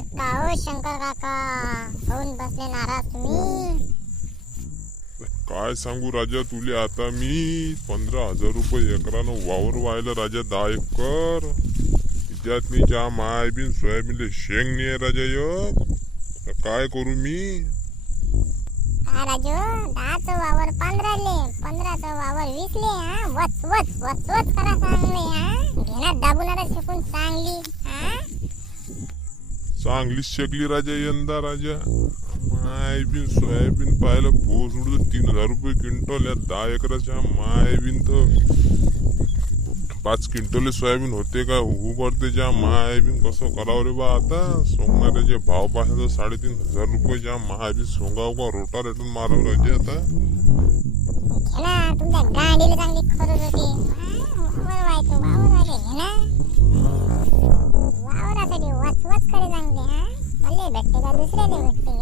का हो शंकर काका, होऊन बसले नाराज तुम्ही? काय सांगू राजा तुले, आता मी 15,000 रुपये एकरानं वावर व्हायला राजा, 10 एकर. त्याच्यात मी ज्या मायबीन सोयाबीनले शेंग नाही राजा एक. तर काय करू मी? काय राजू, 10चं वावर 15ले, 15चं वावर 20ले. वच वच वच वच करा चांगले. घेण्यात दाबून शिकून चांगली. चांगलीच शेकली राजा यंदा राजा. मायबीन सोयाबीन पाहिलं पोसुड 3,000 रुपये क्विंटल. या 10 एकराच्या मायबीन तर 5 क्विंटल सोयाबीन होते का उभरतेच्या मायबीन. कसं करावं रे बा आता? सोंगणाऱ्याचे भाव पाहिजे तर 3,500 रुपयेच्या मायबीन सोंगाव का रोटा रेटून मारावं राजे आता. घेणा तुमच्या गांडीला चांगली खरंच होती. वावर व्हायचं, वावर व्हायचं घेणा. वावरासाठी वच वच करे चांगले. मला भेटते का दुसऱ्याला भेटते?